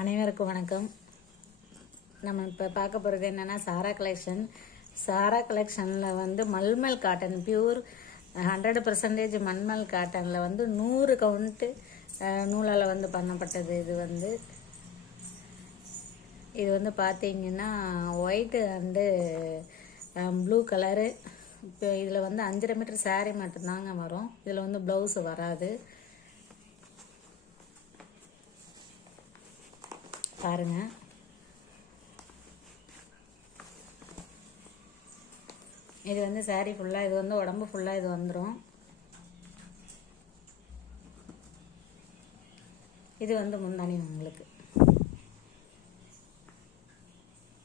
அனைவருக்கும் வணக்கம். நம்ம இப்போ பார்க்க போகிறது என்னென்னா சாரா கலெக்ஷன். சாரா கலெக்ஷனில் வந்து மல்மல் காட்டன் பியூர் 100% மல்மல் காட்டனில் வந்து 100 கவுண்ட்டு நூலால் வந்து பண்ணப்பட்டது. இது வந்து பார்த்தீங்கன்னா ஒயிட்டு அண்டு ப்ளூ கலரு. இப்போ இதில் வந்து 5.5 மீட்டர் சாரீ மட்டும்தாங்க வரும். இதில் வந்து ப்ளவுஸு வராது. பாருங்க, இது வந்து சாரீ ஃபுல்லாக, இது வந்து உடம்பு ஃபுல்லாக இது வந்துடும். இது வந்து முந்தானி உங்களுக்கு.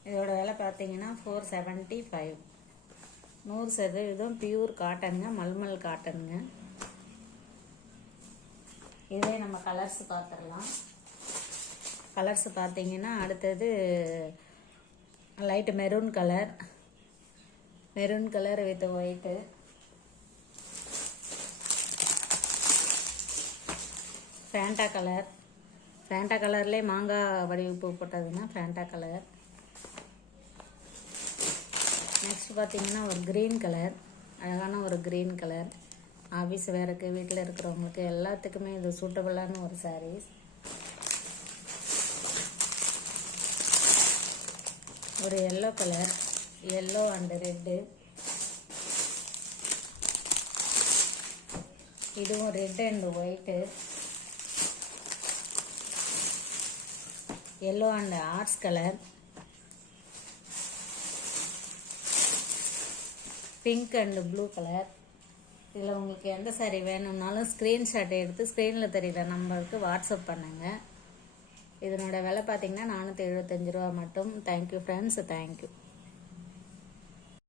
இதோட விலை பார்த்தீங்கன்னா 475. 100% பியூர் காட்டனுங்க, மல்மல் காட்டனுங்க. இதே நம்ம கலர்ஸ் பார்த்துடலாம். கலர்ஸ் பார்த்தீங்கன்னா அடுத்தது light maroon colour with white, Fanta கலர்லேயே மாங்காய் வடிவமைப்பு போட்டதுன்னா ஃபேண்டா கலர். நெக்ஸ்ட் பார்த்தீங்கன்னா ஒரு க்ரீன் கலர், அழகான ஒரு க்ரீன் கலர். ஆஃபீஸ் வேருக்கு, வீட்டில் இருக்கிறவங்களுக்கு எல்லாத்துக்குமே இது சூட்டபுளான ஒரு சாரீஸ். ஒரு yellow colour, yellow and red. இதுவும் red and white, yellow and ஆர்ட்ஸ் colour, pink and blue colour. இதில் உங்களுக்கு எந்த சாரீ வேணும்னாலும் ஸ்க்ரீன்ஷாட் எடுத்து ஸ்க்ரீனில் தெரிகிற நம்பருக்கு வாட்ஸ்அப் பண்ணுங்கள். இதனோட விலை பார்த்தீங்கன்னா 475 ரூபா மட்டும். Thank you friends, thank you.